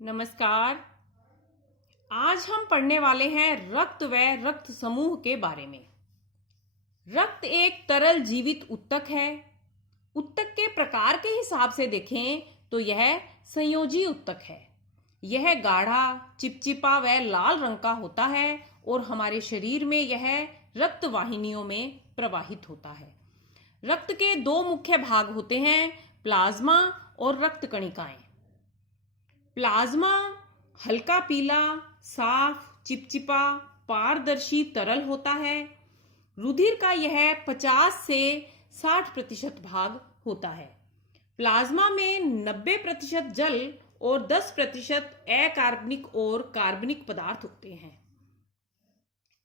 नमस्कार। आज हम पढ़ने वाले हैं रक्त व रक्त समूह के बारे में। रक्त एक तरल जीवित ऊतक है। ऊतक के प्रकार के हिसाब से देखें तो यह संयोजी ऊतक है। यह गाढ़ा, चिपचिपा व लाल रंग का होता है और हमारे शरीर में यह रक्त वाहिनियों में प्रवाहित होता है। रक्त के दो मुख्य भाग होते हैं, प्लाज्मा और रक्त कणिकाएं। प्लाज्मा हल्का पीला, साफ, चिपचिपा, पारदर्शी तरल होता है। रुधिर का यह 50 से 60% भाग होता है। प्लाज्मा में 90% जल और 10% अकार्बनिक और कार्बनिक पदार्थ होते हैं।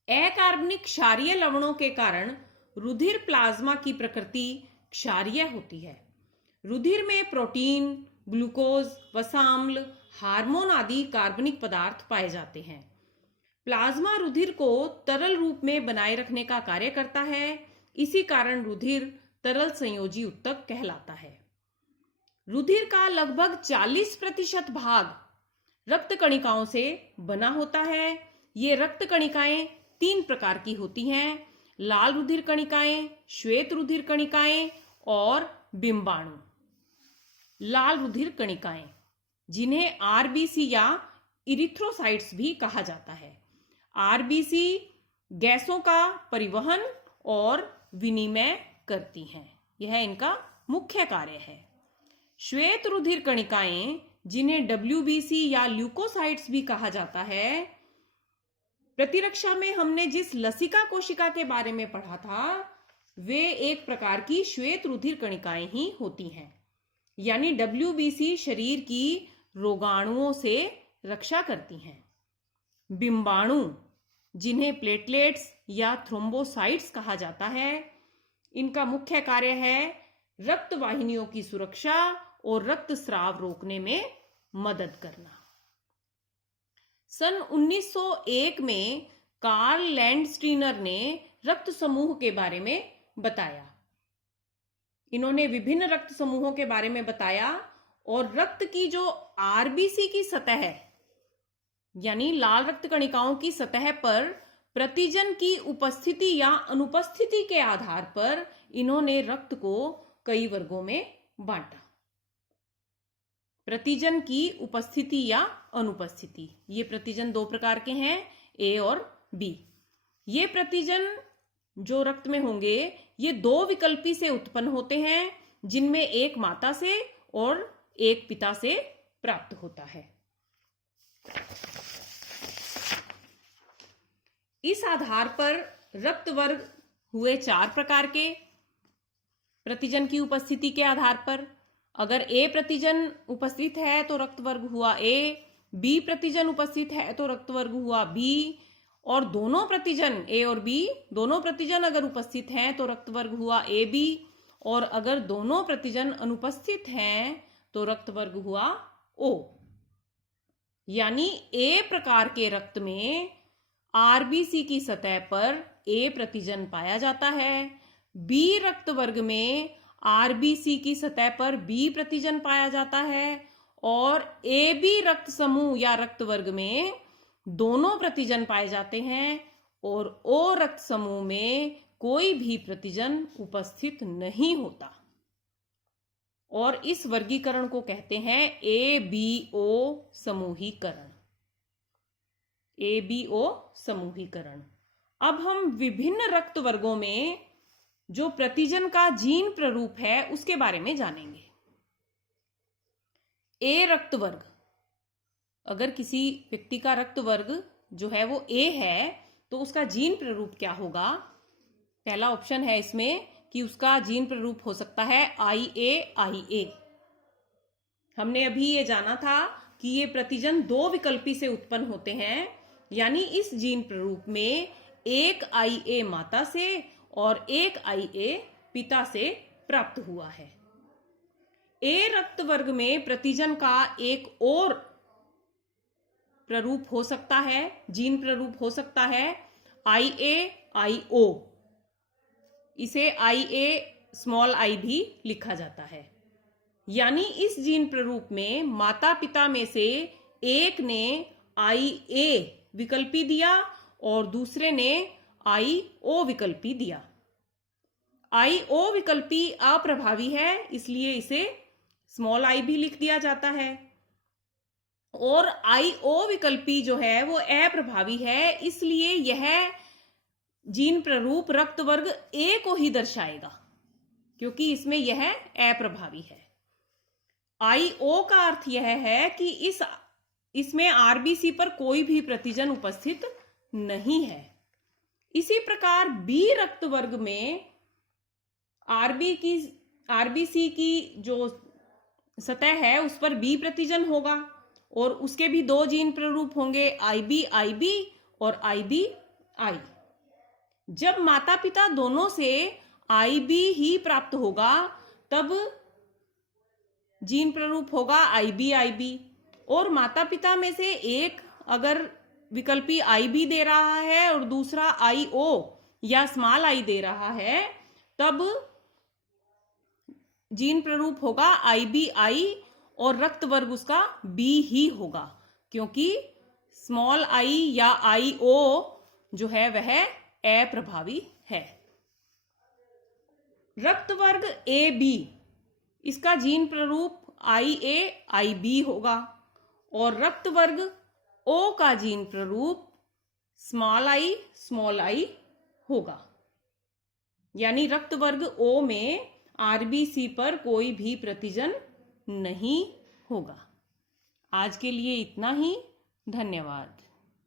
अकार्बनिक क्षारीय लवणों के कारण रुधिर प्लाज्मा की प्रकृति क्षारीय होती है। रुधिर में प्रोटीन, ग्लूकोज, वसाम्ल, हार्मोन आदि कार्बनिक पदार्थ पाए जाते हैं। प्लाज्मा रुधिर को तरल रूप में बनाए रखने का कार्य करता है। इसी कारण रुधिर तरल संयोजी ऊतक कहलाता है। रुधिर का लगभग 40% भाग रक्त कणिकाओं से बना होता है। ये रक्त कणिकाएं 3 प्रकार की होती हैं: लाल रुधिर कणिकाएं, श्वेत रुधिर कणिकाएं और बिंबाणु। लाल रुधिर कणिकाएं, जिन्हें आरबीसी या इरिथ्रोसाइट्स भी कहा जाता है। आरबीसी गैसों का परिवहन और विनिमय करती हैं। यह इनका मुख्य कार्य है। श्वेत रुधिर कणिकाएं, जिन्हें डब्ल्यूबीसी या ल्यूकोसाइट्स भी कहा जाता है, प्रतिरक्षा में हमने जिस लसिका कोशिका के बारे में पढ़ा था, वे एक प्रकार की श्वेत रुधिर कणिकाएं ही होती हैं। यानी डब्ल्यूबीसी शरीर की रोगाणुओं से रक्षा करती हैं। बिंबाणु, जिन्हें प्लेटलेट्स या थ्रोम्बोसाइट्स कहा जाता है, इनका मुख्य कार्य है रक्त वाहिनियों की सुरक्षा और रक्तस्राव रोकने में मदद करना। सन 1901 में कार्ल लैंडस्टीनर ने रक्त समूह के बारे में बताया। इन्होंने विभिन्न रक्त समूहों के बारे में बताया और रक्त की जो आरबीसी की सतह है, यानी लाल रक्त कणिकाओं की सतह पर प्रतिजन की उपस्थिति या अनुपस्थिति के आधार पर इन्होंने रक्त को कई वर्गों में बांटा। प्रतिजन की उपस्थिति या अनुपस्थिति, ये प्रतिजन 2 प्रकार के हैं, ए और बी। ये प्रतिजन जो रक्त में होंगे, ये 2 विकल्पी से उत्पन्न होते हैं, जिनमें एक माता से और एक पिता से प्राप्त होता है। इस आधार पर रक्त वर्ग हुए 4 प्रकार के। प्रतिजन की उपस्थिति के आधार पर अगर ए प्रतिजन उपस्थित है तो रक्त वर्ग हुआ ए, बी प्रतिजन उपस्थित है तो रक्त वर्ग हुआ बी, और दोनों प्रतिजन ए और बी दोनों प्रतिजन अगर उपस्थित हैं तो रक्त वर्ग हुआ ए बी, और अगर दोनों प्रतिजन अनुपस्थित हैं तो रक्त वर्ग हुआ ओ। यानी ए प्रकार के रक्त में आरबीसी की सतह पर ए प्रतिजन पाया जाता है। बी रक्त वर्ग में आरबीसी की सतह पर बी प्रतिजन पाया जाता है, और ए बी रक्त समूह या रक्त वर्ग में दोनों प्रतिजन पाए जाते हैं, और ओ रक्त समूह में कोई भी प्रतिजन उपस्थित नहीं होता। और इस वर्गीकरण को कहते हैं एबीओ समूहीकरण। एबीओ समूहीकरण। अब हम विभिन्न रक्त वर्गों में जो प्रतिजन का जीन प्ररूप है उसके बारे में जानेंगे। ए रक्त वर्ग, अगर किसी व्यक्ति का रक्त वर्ग जो है वो ए है तो उसका जीन प्ररूप क्या होगा? पहला ऑप्शन है इसमें कि उसका जीन प्ररूप हो सकता है IA। हमने अभी ये जाना था कि ये प्रतिजन 2 विकल्पी से उत्पन्न होते हैं, यानी इस जीन प्ररूप में एक IA माता से और एक IA पिता से प्राप्त हुआ है। ए रक्त वर्ग में प्रतिजन का एक और प्ररूप हो सकता है, जीन प्ररूप हो सकता है IAIO। इसे IA भी लिखा जाता है। यानी इस जीन प्ररूप में माता पिता में से एक ने IA विकल्पी दिया और दूसरे ने IO विकल्पी दिया। IO विकल्पी अप्रभावी है, इसलिए इसे स्मॉल i भी लिख दिया जाता है, और IO विकल्पी जो है वो अप्रभावी है, इसलिए यह जीन प्ररूप रक्त वर्ग A को ही दर्शाएगा, क्योंकि इसमें यह अप्रभावी है। IO का अर्थ यह है कि इसमें RBC पर कोई भी प्रतिजन उपस्थित नहीं है। इसी प्रकार B रक्त वर्ग में RBC की जो सतह है उस पर B प्रतिजन होगा और उसके भी दो जीन प्ररूप होंगे, IB और IBI। जब माता पिता दोनों से IB ही प्राप्त होगा तब जीन प्ररूप होगा IB, और माता पिता में से एक अगर विकल्पी IB दे रहा है और दूसरा IO या स्मॉल i दे रहा है तब जीन प्ररूप होगा IBI और रक्त वर्ग उसका B ही होगा, क्योंकि स्मॉल i या IO जो है वह अप्रभावी है। रक्त वर्ग AB इसका जीन प्ररूप IAIB होगा और रक्त वर्ग O का जीन प्ररूप स्मॉल i होगा, यानी रक्त वर्ग O में RBC पर कोई भी प्रतिजन नहीं होगा। आज के लिए इतना ही। धन्यवाद।